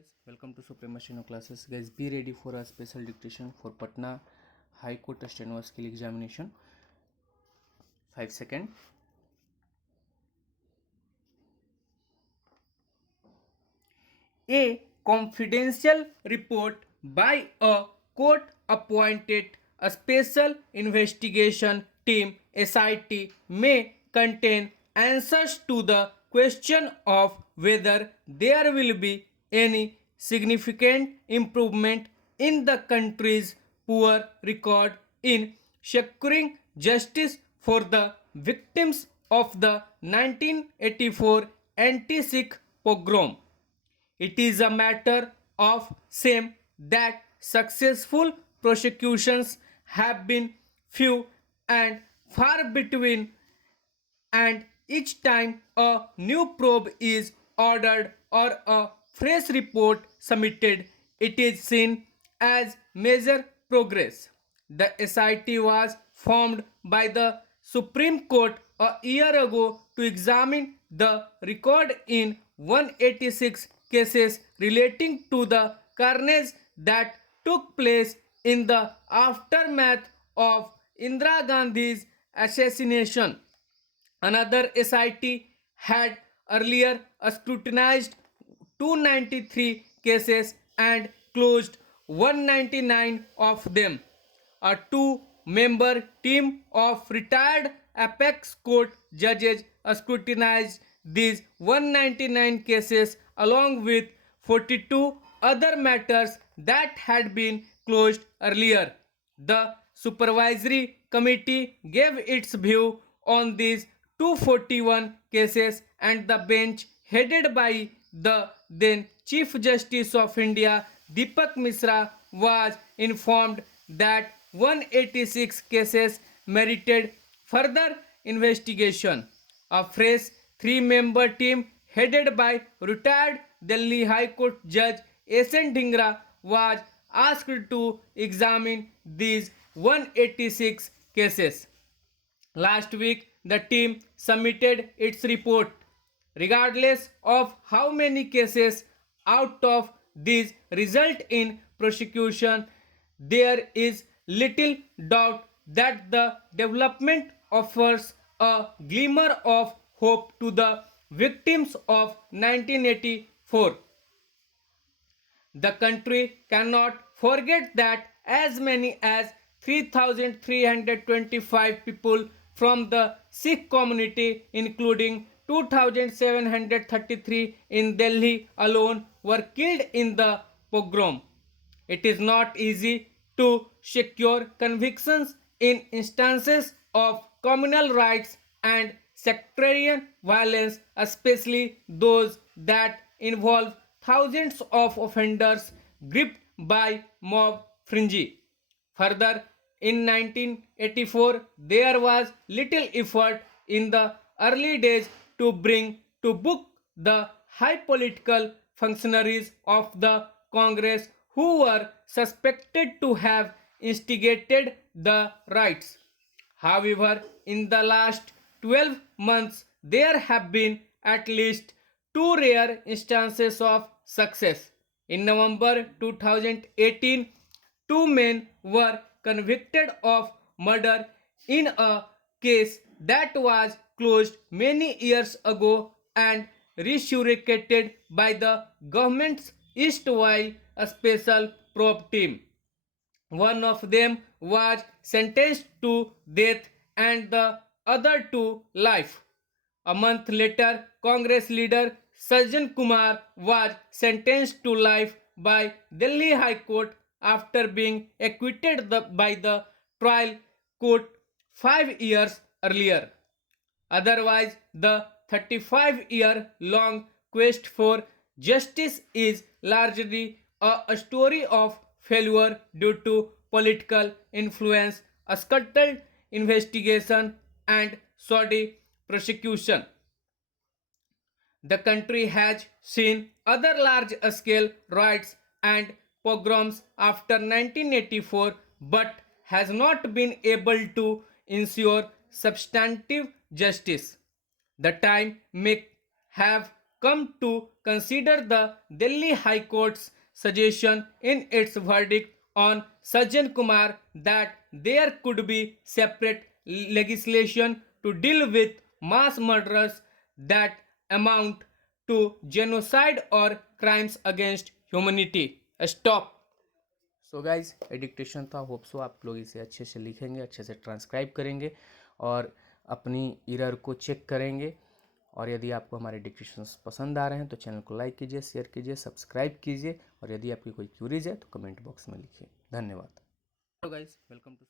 guys, welcome to Supreme Steno classes. Guys, be ready for a special dictation for Patna High Court Steno skill examination. 5 seconds. A confidential report by a court appointed a special investigation team SIT may contain answers to the question of whether there will be any significant improvement in the country's poor record in securing justice for the victims of the 1984 anti-Sikh pogrom. It is a matter of shame that successful prosecutions have been few and far between, and each time a new probe is ordered or a fresh report submitted, it is seen as major progress. The SIT was formed by the Supreme Court a year ago to examine the record in 186 cases relating to the carnage that took place in the aftermath of Indira Gandhi's assassination. Another SIT had earlier scrutinized 293 cases and closed 199 of them. A two-member team of retired apex court judges scrutinized these 199 cases along with 42 other matters that had been closed earlier. The supervisory committee gave its view on these 241 cases, and the bench headed by the then Chief Justice of India Deepak Misra was informed that 186 cases merited further investigation. A fresh three-member team headed by retired Delhi High Court Judge S.N. Dhingra was asked to examine these 186 cases. Last week, the team submitted its report. Regardless of how many cases out of these result in prosecution, there is little doubt that the development offers a glimmer of hope to the victims of 1984. The country cannot forget that as many as 3,325 people from the Sikh community, including 2,733 in Delhi alone, were killed in the pogrom. It is not easy to secure convictions in instances of communal rights and sectarian violence, especially those that involve thousands of offenders gripped by mob frenzy. Further, in 1984, there was little effort in the early days to bring to book the high political functionaries of the Congress who were suspected to have instigated the riots. However, in the last 12 months, there have been at least two rare instances of success. In November 2018, two men were convicted of murder in a case that was closed many years ago and resurrected by the government's erstwhile special probe team. One of them was sentenced to death and the other to life. A month later, Congress leader Sajjan Kumar was sentenced to life by Delhi High Court after being acquitted by the trial court 5 years earlier. Otherwise, the 35-year-long quest for justice is largely a story of failure due to political influence, a scuttled investigation, and shoddy prosecution. The country has seen other large-scale riots and pogroms after 1984 but has not been able to ensure substantive justice. The time may have come to consider the Delhi High Court's suggestion in its verdict on Sajjan Kumar that there could be separate legislation to deal with mass murders that amount to genocide or crimes against humanity. Stop. So guys dictation था, hope so आप लोग इसे अच्छे से लिखेंगे, अच्छे से transcribe करेंगे और अपनी एरर को चेक करेंगे। और यदि आपको हमारे डिक्टेशंस पसंद आ रहे हैं तो चैनल को लाइक कीजिए, शेयर कीजिए, सब्सक्राइब कीजिए और यदि आपकी कोई क्यूरीज है तो कमेंट बॉक्स में लिखिए। धन्यवाद। Hello guys, welcome to